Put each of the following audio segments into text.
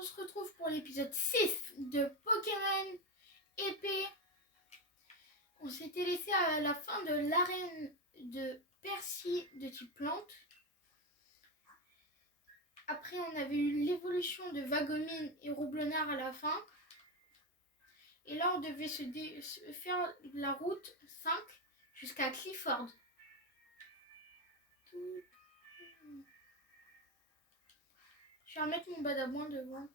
on se retrouve pour l'épisode 6 de Pokémon Épée. On s'était laissé à la fin de l'arène de Percy de type plante. Après, on avait eu l'évolution de Vagomine et Roublonnard à la fin. Et là, on devait se faire la route 5 jusqu'à Clifford. Je vais remettre mon Badabouin devant.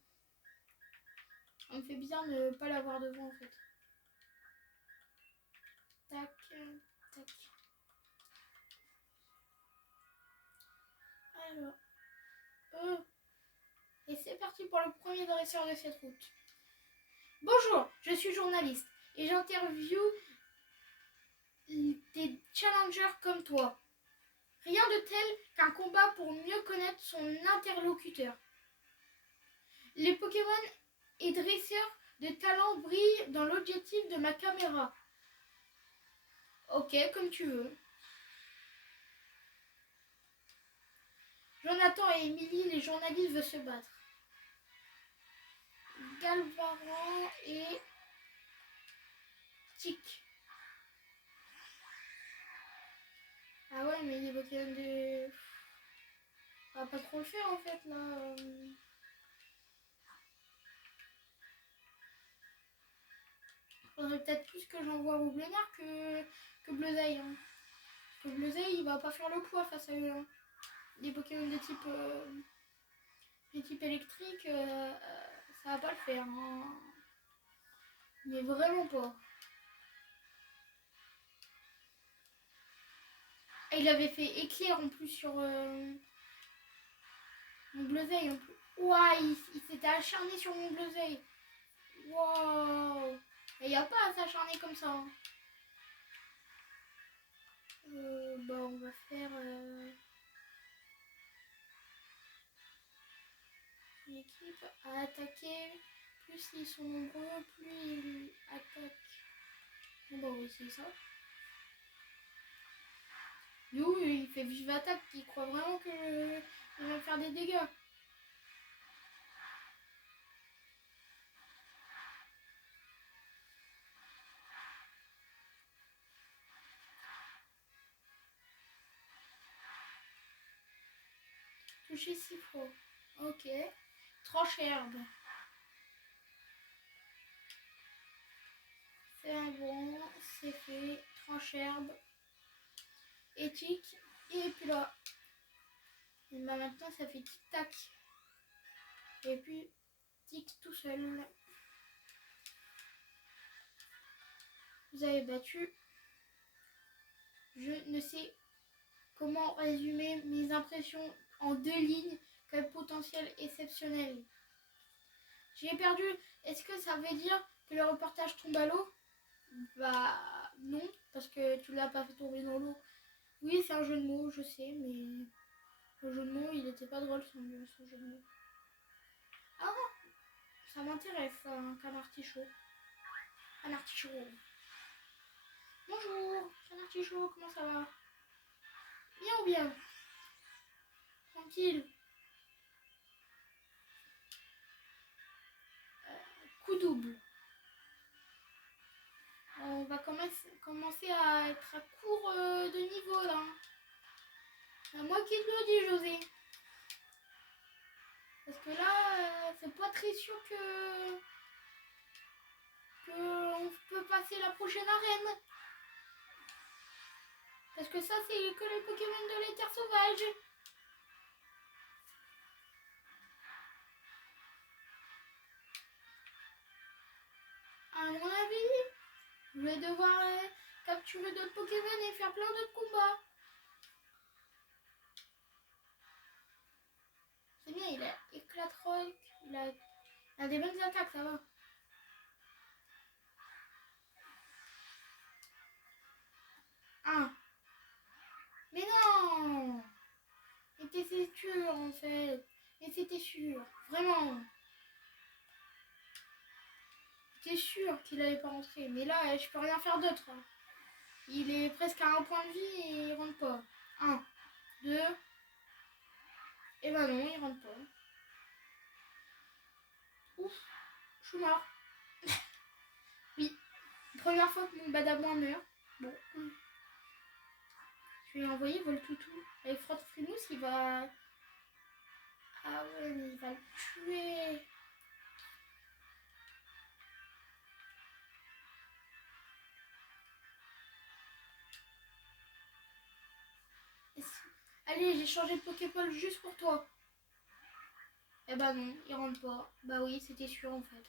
On me fait bizarre de ne pas l'avoir devant en fait. Tac, tac. Alors. Et c'est parti pour le premier dresseur de cette route. Bonjour, je suis journaliste et j'interviewe des challengers comme toi. Rien de tel qu'un combat pour mieux connaître son interlocuteur. Les Pokémon et dresseurs de talent brillent dans l'objectif de ma caméra. Ok, comme tu veux. Jonathan et Emily, les journalistes, veulent se battre. Galvaran et Tic. Ah ouais, mais les Pokémon de... On va pas trop le faire en fait là. Faudrait peut-être plus que j'envoie Roublonnard que Bleuzaï. Hein. Parce que Bleuzaï il va pas faire le poids face à eux. Hein. Les Pokémon de type électrique, ça va pas le faire. Hein. Mais vraiment pas. Et il avait fait éclair en plus sur mon Bleuzaï. En plus. Ouah, il s'était acharné sur mon Bleuzaï. Wow. Il n'y a pas à s'acharner comme ça. Hein. On va faire une équipe à attaquer. Plus ils sont nombreux, plus ils attaquent. Bon, bah, on va essayer ça. Nous, il fait vive attaque. Il croit vraiment que il va faire des dégâts. Toucher 6 fois. Ok. Tranche herbe. C'est un bon. C'est fait. Tranche herbe. Éthique. Et puis là. Et bah maintenant ça fait tic-tac. Et puis tic tout seul. Vous avez battu. Je ne sais comment résumer mes impressions en 2 lignes. Quel potentiel exceptionnel. J'ai perdu. Est-ce que ça veut dire que le reportage tombe à l'eau? Bah non, parce que tu l'as pas fait tomber dans l'eau. Oui, c'est un jeu de mots, je sais, mais le jeu de mots, il était pas drôle son jeu de mots. Ah, ça m'intéresse, un canartichaud. Un artichaut. Bonjour, canartichaud, comment ça va? Bien ou bien? Tranquille. Coup double. On va commencer à être à court de niveau là. C'est moi qui te le dis, José. Parce que là, c'est pas très sûr que on peut passer la prochaine arène. Parce que ça, c'est que les Pokémon de l'éther sauvage. À mon avis, je vais devoir capturer d'autres Pokémon et faire plein d'autres combats. C'est bien, il a éclate-roc, il a des bonnes attaques, ça va. Ah. Mais non. Mais c'était sûr en fait. Mais c'était sûr, vraiment. J'étais sûr qu'il allait pas rentrer. Mais là, je peux rien faire d'autre. Il est presque à 1 point de vie et il rentre pas. 1, 2. Et bah non, il rentre pas. suis mort. Oui. Première fois que mon Badaboin meurt. Bon. Je vais envoyer Voltoutou. Avec Frotte Frimousse, il va... Ah ouais, mais il va le tuer. Allez, j'ai changé de Pokéball juste pour toi. Eh bah non, il rentre pas. Bah oui, c'était sûr en fait.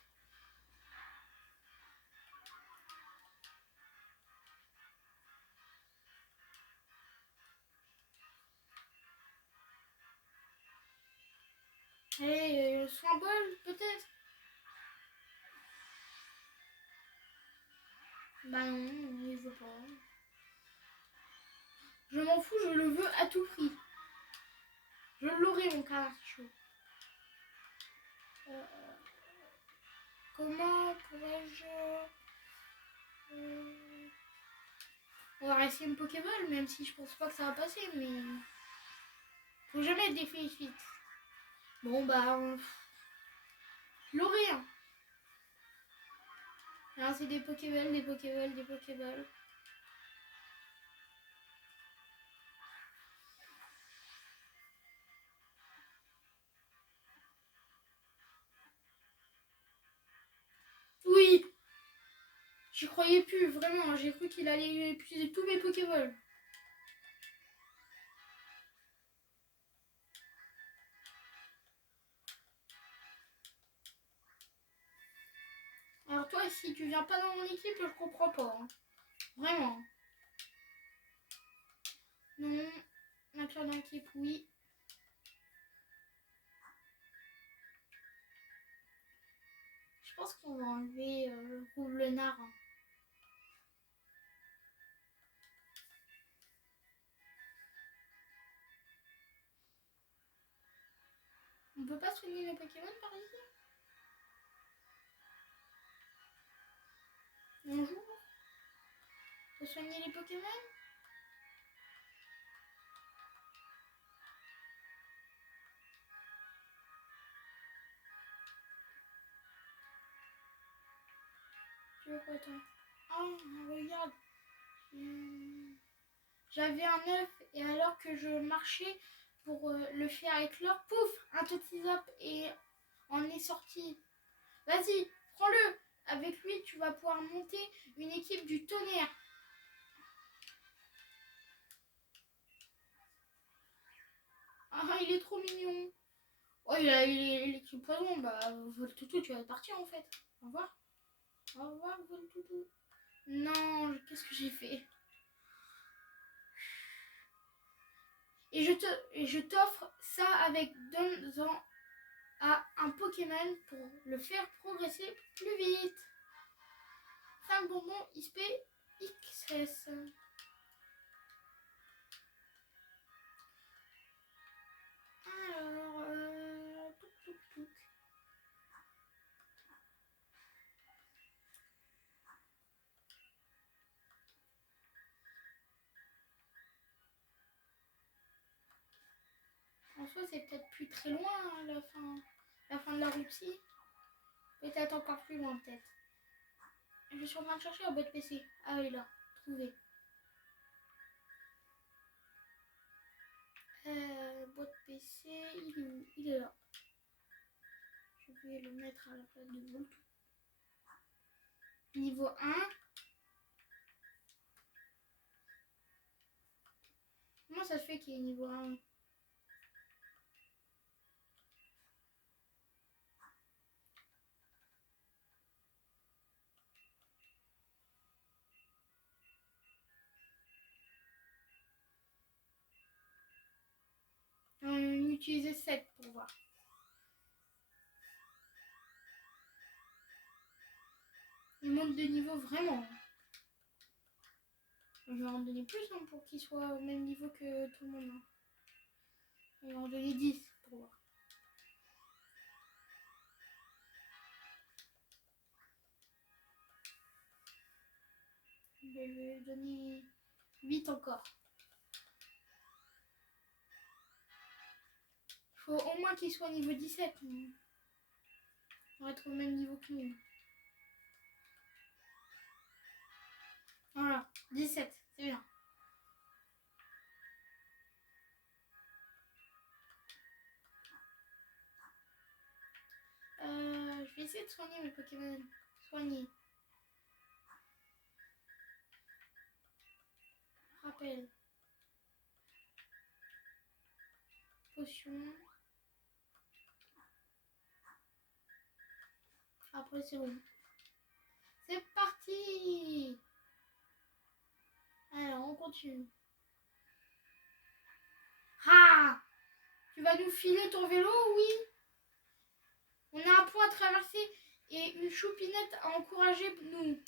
Allez, soin bol peut-être. Bah non, il veut pas. Je m'en fous, je le veux à tout prix. Je l'aurai mon Carnassichou. Comment pourrais-je... On va essayer une Pokéball, même si je pense pas que ça va passer, mais... Faut jamais être définitif. Bon bah... Je l'aurai, hein. Alors c'est des Pokéballs, des Pokéballs, des Pokéballs. Oui! J'y croyais plus, vraiment. J'ai cru qu'il allait épuiser tous mes Pokéballs. Alors toi, si tu viens pas dans mon équipe, je comprends pas. Hein. Vraiment. Non. Inclure dans l'équipe, oui. Je pense qu'on va enlever Roublard. On peut pas soigner les Pokémon par ici? Bonjour. Faut soigner les Pokémon? Tu veux quoi toi? Oh, regarde. J'avais un œuf et alors que je marchais pour le faire éclore, pouf, un Toxizop et en est sorti. Vas-y, prends-le. Avec lui, tu vas pouvoir monter une équipe du tonnerre. Ah, il est trop mignon. Oh, il est l'équipe poison. Bah, Voltoutou, tu vas partir en fait. Au revoir. Au revoir, Voltoutou. Non, qu'est-ce que j'ai fait? Et je t'offre ça avec 2 ans à un Pokémon pour le faire progresser plus vite. 5 bonbons XP XS. Alors, touc, touc, touc. En soi, c'est peut-être plus très loin hein, la fin de la ruptie. Peut-être encore plus loin, peut-être. Je suis en train de chercher un boîte PC. Ah oui, là, trouvé. Boîte PC, il est où? Il est là. Je vais le mettre à la place de Volt. Niveau 1. Comment ça se fait qu'il est niveau 1? On utilisait 7 pour voir. Il monte de niveau vraiment. Je vais en donner plus hein, pour qu'il soit au même niveau que tout le monde. Hein. Je vais en donner 10 pour voir. Je vais donner 8 encore. Il faut au moins qu'il soit niveau 17. On va être au même niveau que nous. Voilà, 17, c'est bien. Je vais essayer de soigner mes Pokémon. Soigner. Rappel. Potion. Après c'est bon. C'est parti. Alors on continue. Ah! Tu vas nous filer ton vélo, oui? On a un point à traverser et une choupinette à encourager nous.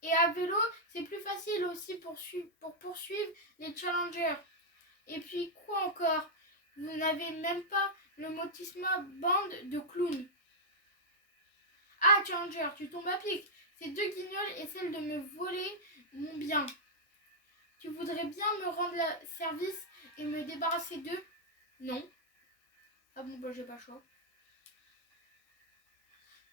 Et à vélo, c'est plus facile aussi pour poursuivre les challengers. Et puis quoi encore? Vous n'avez même pas le motisma bande de clowns. Ah, challenger, tu tombes à pic. Ces deux guignols essaient de me voler mon bien. Tu voudrais bien me rendre service et me débarrasser d'eux? Non. Ah bon, bah j'ai pas le choix.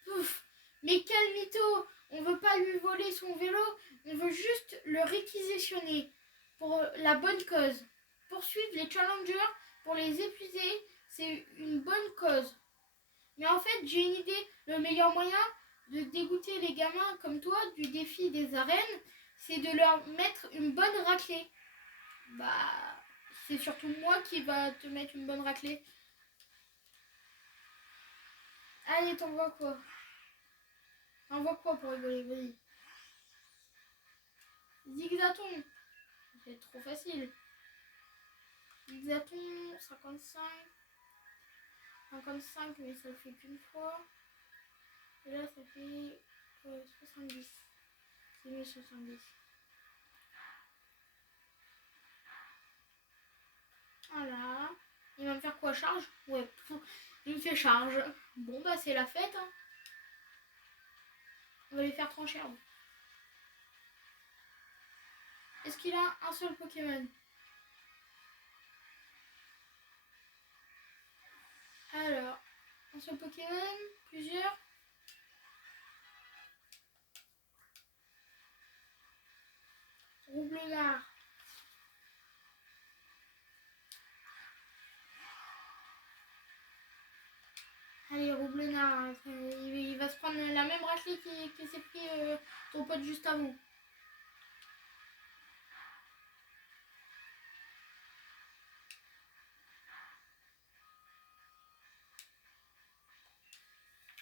Ouf, mais quel mytho! On veut pas lui voler son vélo, on veut juste le réquisitionner pour la bonne cause. Poursuivre les challengers pour les épuiser, c'est une bonne cause. Mais en fait, j'ai une idée. Le meilleur moyen de dégoûter les gamins comme toi du défi des arènes, c'est de leur mettre une bonne raclée. Bah, c'est surtout moi qui va te mettre une bonne raclée. Allez, t'envoies quoi? T'envoies quoi pour rigoler? Vas-y. Zigzaton. C'est trop facile. Zigzaton, 55. 55, mais ça le fait qu'une fois. Et là, ça fait 70. C'est mieux 70. Voilà. Il va me faire quoi? Charge? Ouais, il me fait charge. Bon, bah, c'est la fête. Hein. On va les faire trancher. Hein. Est-ce qu'il a un seul Pokémon? Alors, un seul Pokémon? Plusieurs? Roublard. Allez, Roublard. Il va se prendre la même raclée qui s'est pris ton pote juste avant.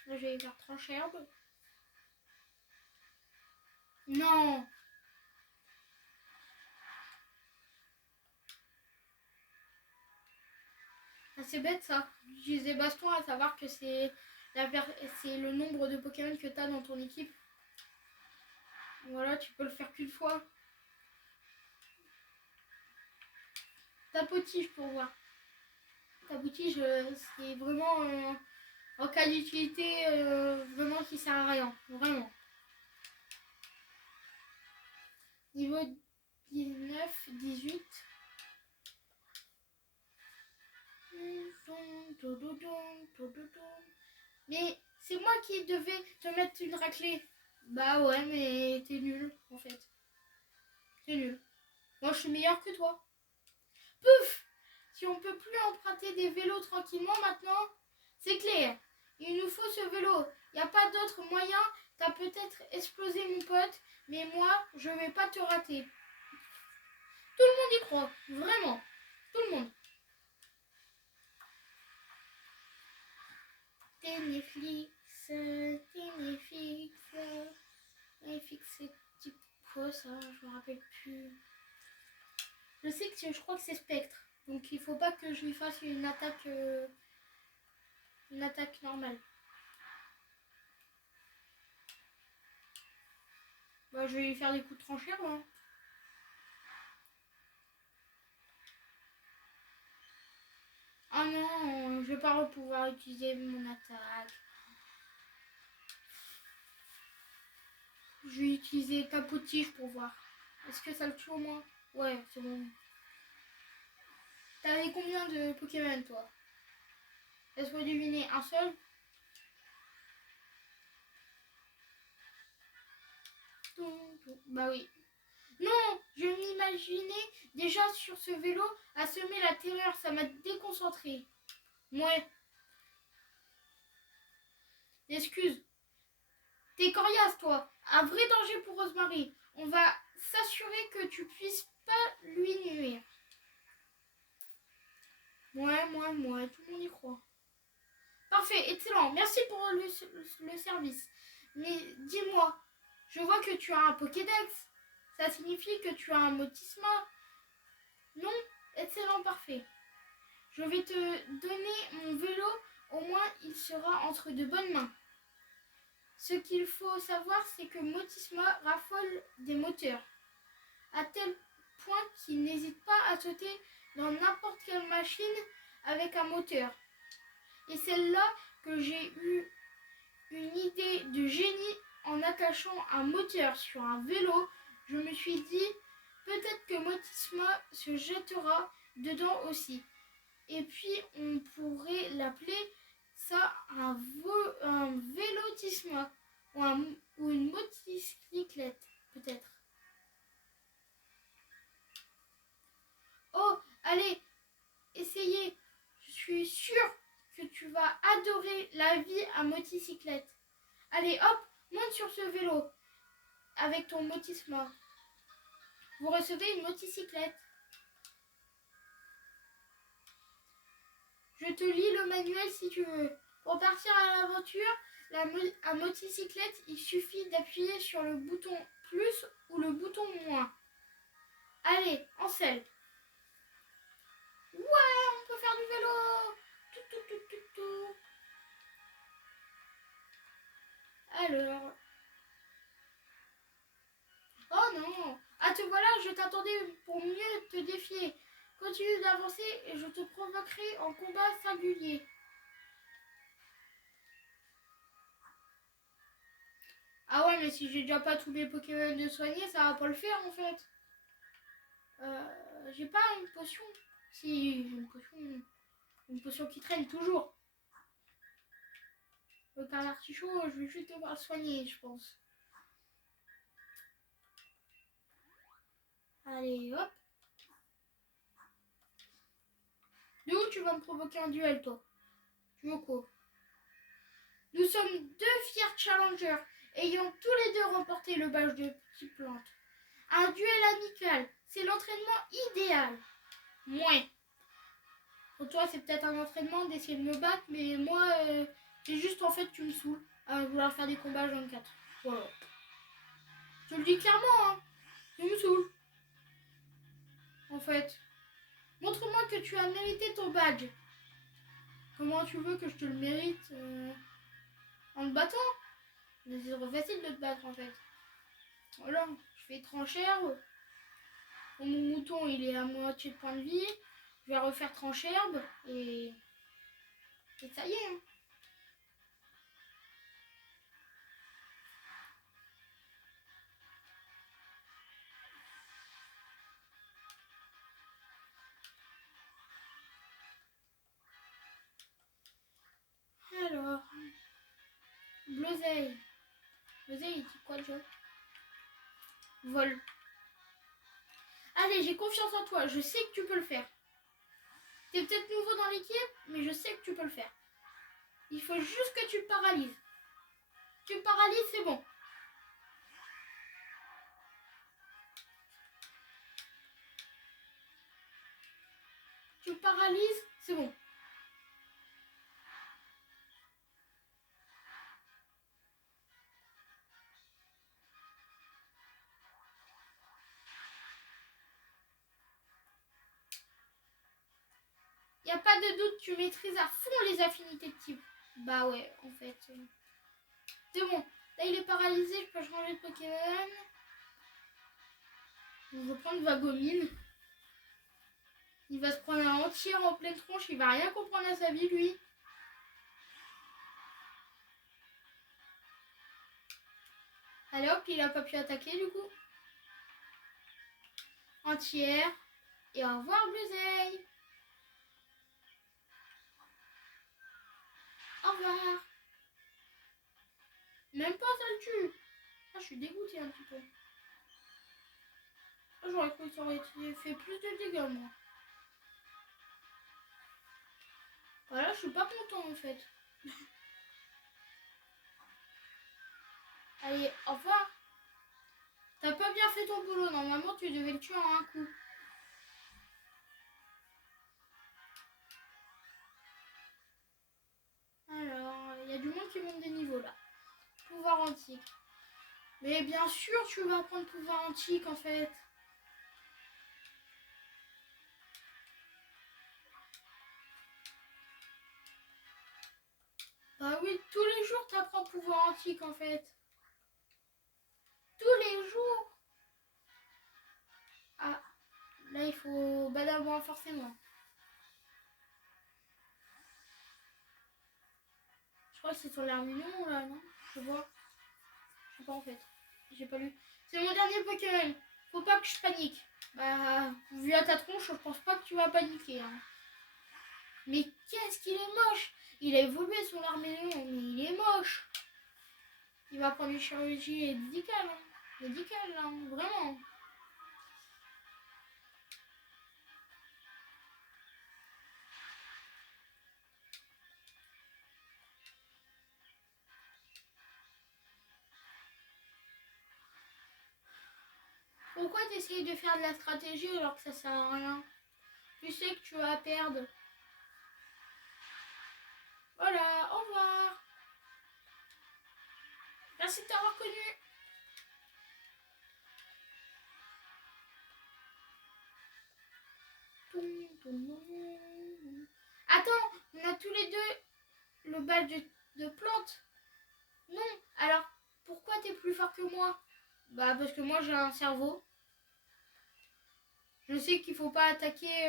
Là, je vais faire trancher herbe. Non! Ah, c'est bête ça. Utiliser baston à savoir que c'est le nombre de Pokémon que tu as dans ton équipe. Voilà, tu peux le faire qu'une fois. Ta potige pour voir. Ta potige, c'est vraiment en cas d'utilité vraiment qui sert à rien. Vraiment. Niveau 19, 18. Mais c'est moi qui devais te mettre une raclée. Bah ouais, mais t'es nul en fait. T'es nul. Moi je suis meilleur que toi. Pouf! Si on peut plus emprunter des vélos tranquillement maintenant, c'est clair. Il nous faut ce vélo. Il n'y a pas d'autre moyen. T'as peut-être explosé mon pote, mais moi, je vais pas te rater. Tout le monde y croit. Vraiment. Tout le monde. Ténéflix, Ténéflix, Ténéflix, c'est type quoi ça? Je me rappelle plus. Je sais que je crois que c'est Spectre. Donc il faut pas que je lui fasse une attaque normale. Bah, je vais lui faire des coups de tranchère, moi. Ah non, je vais pas pouvoir utiliser mon attaque. Je vais utiliser ta potige pour voir. Est-ce que ça le tue au moins? Ouais, c'est bon. T'avais combien de Pokémon, toi? Laisse-moi deviner, un seul? Bah oui. Non, je m'imaginais déjà sur ce vélo à semer la terreur, ça m'a déconcentré. Ouais. Excuse. T'es coriace, toi. Un vrai danger pour Rosemary. On va s'assurer que tu puisses pas lui nuire. Ouais, tout le monde y croit. Parfait, excellent. Merci pour le service. Mais dis-moi, je vois que tu as un Pokédex. Ça signifie que tu as un Motisma. Non? Excellent, parfait. Je vais te donner mon vélo. Au moins, il sera entre de bonnes mains. Ce qu'il faut savoir, c'est que Motisma raffole des moteurs, à tel point qu'il n'hésite pas à sauter dans n'importe quelle machine avec un moteur. Et c'est là que j'ai eu une idée de génie en attachant un moteur sur un vélo. Je me suis dit, peut-être que Motisma se jettera dedans aussi. Et puis on pourrait l'appeler ça un vélotisme ou une motocyclette peut-être. Oh, allez, essayez. Je suis sûre que tu vas adorer la vie à motocyclette. Allez, hop, monte sur ce vélo avec ton motisme. Vous recevez une motocyclette. Je te lis le manuel si tu veux. Pour partir à l'aventure, à motocyclette, il suffit d'appuyer sur le bouton plus ou le bouton moins. Allez, en selle. Ouais, on peut faire du vélo. Tout. Alors. Oh non. Ah, te voilà, je t'attendais pour mieux te défier. Continue d'avancer et je te provoquerai en combat singulier. Ah ouais, mais si j'ai déjà pas tous mes Pokémon de soigner, ça va pas le faire en fait. J'ai pas une potion. Si, j'ai une potion qui traîne toujours. Le canard artichaut, je vais juste devoir le soigner, je pense. Allez, hop. De où tu vas me provoquer un duel, toi? Tu veux quoi? Nous sommes deux fiers challengers, ayant tous les deux remporté le badge de petite plante. Un duel amical, c'est l'entraînement idéal. Moins. Pour toi, c'est peut-être un entraînement d'essayer de me battre, mais moi, c'est juste en fait, tu me saoules à vouloir faire des combats 24. Voilà. Je te le dis clairement, hein. Tu me saoules. En fait. Montre-moi que tu as mérité ton badge. Comment tu veux que je te le mérite en te battant? C'est trop facile de te battre en fait. Voilà, je fais tranche-herbe. Mon mouton il est à moitié de point de vie. Je vais refaire tranche-herbe et ça y est. Hein. Alors, Bleuzeil. Bleuzeil il dit quoi déjà? Vol. Allez, j'ai confiance en toi, je sais que tu peux le faire. T'es peut-être nouveau dans l'équipe, mais je sais que tu peux le faire. Il faut juste que tu paralyses. Tu paralyses, c'est bon. Tu paralyses, c'est bon. Y a pas de doute, tu maîtrises à fond les affinités de type. Bah ouais, en fait. C'est bon. Là, il est paralysé, je peux changer de Pokémon. On va prendre Vagomine. Il va se prendre un entier en pleine tronche, il va rien comprendre à sa vie, lui. Allez hop, il a pas pu attaquer du coup. Entière. Et au revoir, Bleuzeil. Au revoir. Même pas, ça le tue. Ça suis dégoûtée un petit peu. J'aurais cru que ça aurait fait plus de dégâts, moi. Voilà, je suis pas content en fait. Allez, au revoir. T'as pas bien fait ton boulot. Normalement, tu devais le tuer en un coup. Alors, il y a du monde qui monte des niveaux là. Pouvoir antique. Mais bien sûr, tu vas prendre pouvoir antique en fait. Bah oui, tous les jours, t'apprends pouvoir antique en fait. Tous les jours. Ah, là, il faut badavoir forcément. Je crois que c'est sur l'air mignon là, non? Je vois. Je sais pas en fait. J'ai pas lu. C'est mon dernier Pokémon. Faut pas que je panique. Bah, vu à ta tronche, je pense pas que tu vas paniquer. Hein. Mais qu'est-ce qu'il est moche! Il a évolué son armélion, mais il est moche! Il va prendre une chirurgie médicale, hein. Médicale, hein. Vraiment. Pourquoi t'essayes de faire de la stratégie alors que ça sert à rien? Tu sais que tu vas perdre. Voilà, au revoir. Merci de t'avoir connu. Attends, on a tous les deux le badge de plante. Non, alors pourquoi t'es plus fort que moi? Bah parce que moi j'ai un cerveau. Je sais qu'il faut pas attaquer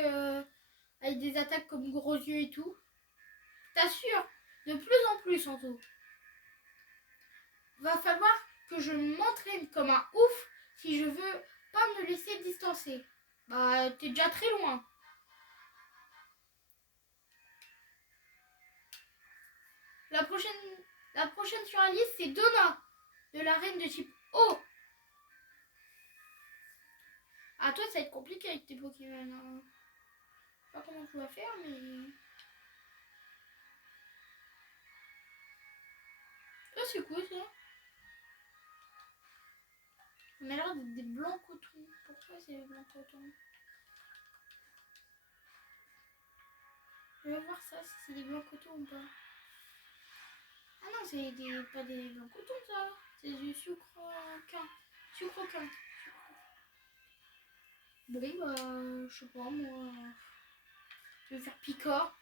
avec des attaques comme gros yeux et tout. T'assures, de plus en plus en tout. Va falloir que je m'entraîne comme un ouf si je veux pas me laisser distancer. Bah t'es déjà très loin. La prochaine sur la liste c'est Donna, de la reine de type O. Ah toi ça va être compliqué avec tes Pokémon. Hein. Je sais pas comment tu vas faire mais... Oh c'est cool ça. Ça m'a l'air d'être des blancs coton. Pourquoi c'est des blancs coton? Je vais voir ça, si c'est des blancs coton ou pas. Ah non, c'est pas des blancs coton ça. C'est du sucre quin. Sucre quin. Bon bah, je sais pas moi. Je vais faire picard.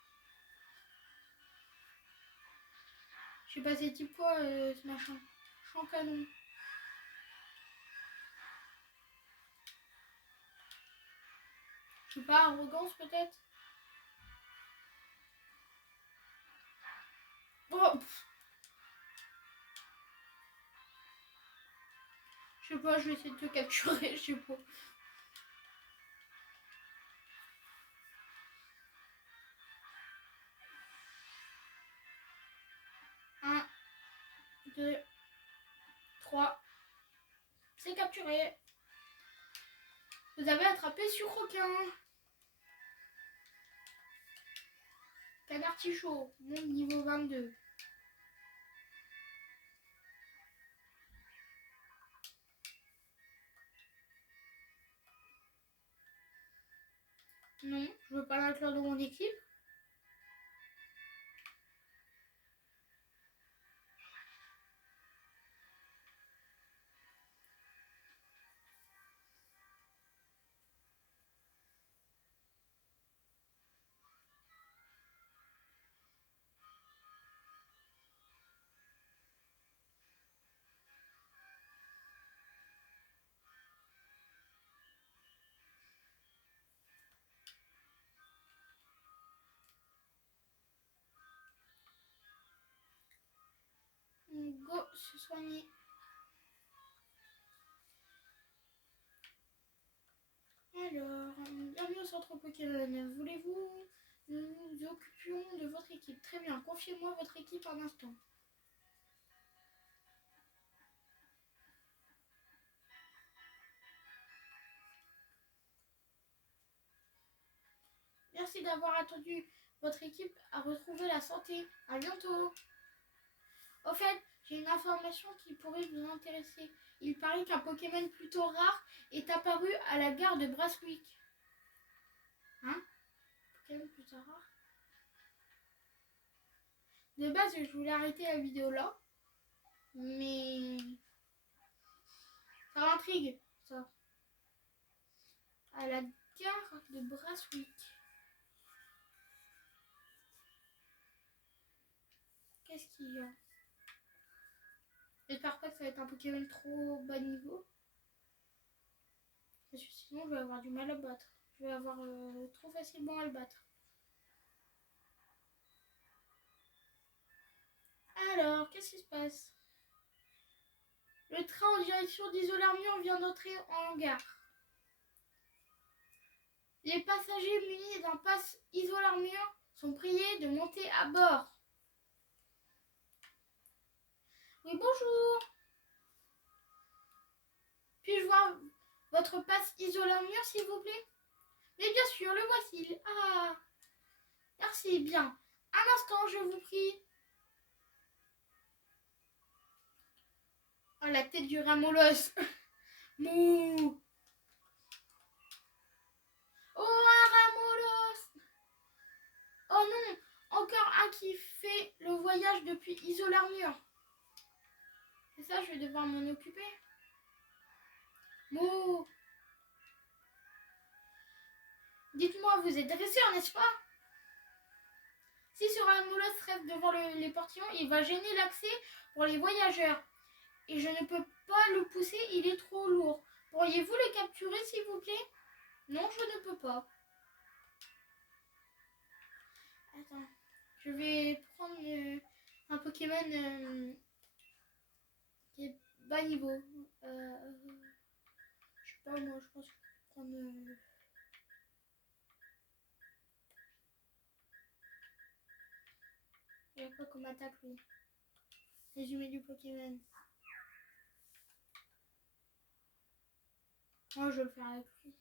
Je sais pas c'est type quoi ce machin. Champ canon. Je sais pas, arrogance peut-être. Oh, je sais pas, je vais essayer de te capturer, je sais pas. Un, deux, trois. C'est capturé. Vous avez attrapé Sucroquin. Canard Tichot, monde niveau 22. Non, je veux pas l'inclure dans mon équipe. Go, se soigner. Alors, bienvenue au centre Pokémon. Voulez-vous nous nous occupions de votre équipe? Très bien, confiez-moi votre équipe un instant. Merci d'avoir attendu. Votre équipe a retrouvé la santé. À bientôt. Au fait, j'ai une information qui pourrait vous intéresser. Il paraît qu'un Pokémon plutôt rare est apparu à la gare de Brunswick. Hein? Pokémon plutôt rare? De base, je voulais arrêter la vidéo là. Mais... ça m'intrigue, ça. À la gare de Brunswick. Qu'est-ce qu'il y a? J'espère pas que ça va être un Pokémon trop bas niveau. Parce que sinon, je vais avoir du mal à battre. Je vais avoir trop facilement à le battre. Alors, qu'est-ce qui se passe? Le train en direction d'Isolarmure vient d'entrer en gare. Les passagers munis d'un pass Isolarmure sont priés de monter à bord. Oui, bonjour. Puis-je voir votre pass Isolarmure, s'il vous plaît? Mais bien sûr, le voici. Ah, merci, bien. Un instant, je vous prie. Oh, la tête du Ramolos. Mouh. Oh, un Ramolos. Oh non, encore un qui fait le voyage depuis Isolarmure. C'est ça, je vais devoir m'en occuper. Mouh. Dites-moi, vous êtes dresseur, n'est-ce pas? Si ce Ramolos reste devant les portillons, il va gêner l'accès pour les voyageurs. Et je ne peux pas le pousser, il est trop lourd. Pourriez-vous le capturer, s'il vous plaît? Non, je ne peux pas. Attends, je vais prendre un Pokémon qui est bas niveau. Je sais pas, moi, je pense que je vais prendre... il n'y a pas comme attaque, lui. Résumé du Pokémon. Moi, je vais le faire avec lui.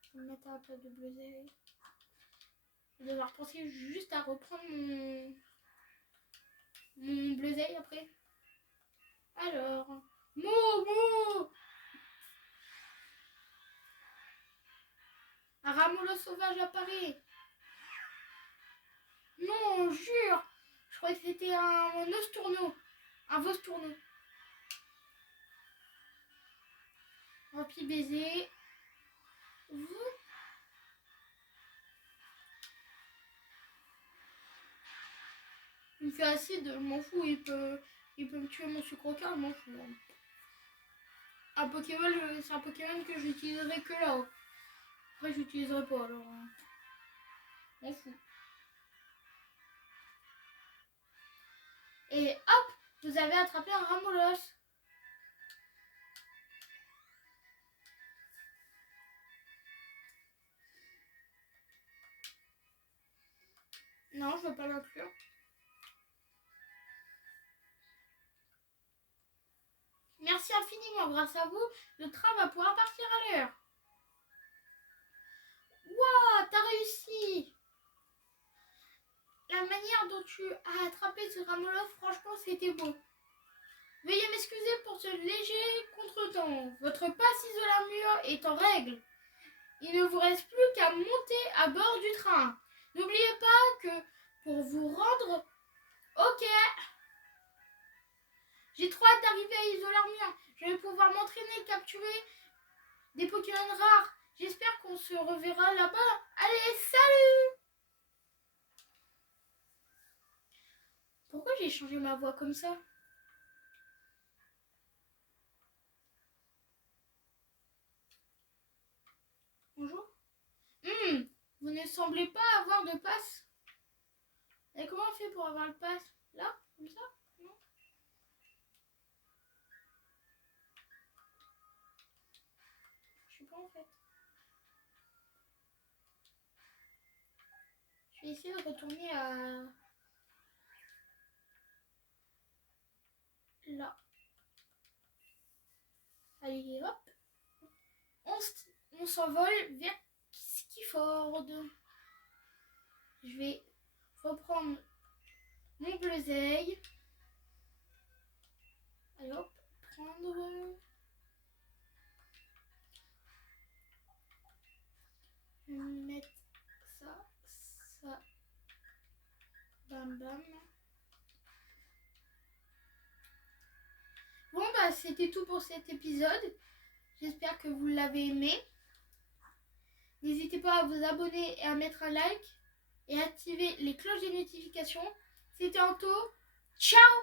Je vais me mettre à la de Bleuzeil. Je vais devoir penser juste à reprendre mon Bleuzeil après. Alors, Mou. Un Ramolos sauvage apparaît. Non, jure. Je croyais que c'était un Nostourneau. Un Vostourneau. Rempli baiser. Il me fait acide, je m'en fous. Il peut me tuer mon sucrocar, je m'en fous. Un Pokémon, c'est un Pokémon que j'utiliserai que là. Après, j'utiliserai pas alors. M'en fous. Et hop, vous avez attrapé un Ramolos. Non, je veux pas l'inclure. Merci infiniment. Grâce à vous, le train va pouvoir partir à l'heure. Waouh, t'as réussi. La manière dont tu as attrapé ce Ramolos, franchement, c'était beau. Veuillez m'excuser pour ce léger contretemps. Votre passe Isolarmure est en règle. Il ne vous reste plus qu'à monter à bord du train. N'oubliez pas que pour vous rendre... Ok. J'ai trop hâte d'arriver à Isolarmure. Je vais pouvoir m'entraîner et capturer des Pokémon rares. J'espère qu'on se reverra là-bas. Allez, salut! Pourquoi j'ai changé ma voix comme ça? Bonjour. Vous ne semblez pas avoir de passe. Et comment on fait pour avoir le passe? Là? Comme ça? Non? Je sais pas en fait. Je vais essayer de retourner à... là. Allez, hop. On on s'envole vers Skiford. Je vais reprendre mon bleuseil. Allez hop, prendre. Je vais mettre ça, ça, bam bam. Bon bah c'était tout pour cet épisode. J'espère que vous l'avez aimé. N'hésitez pas à vous abonner et à mettre un like et activer les cloches de notification. C'était Anto. Ciao!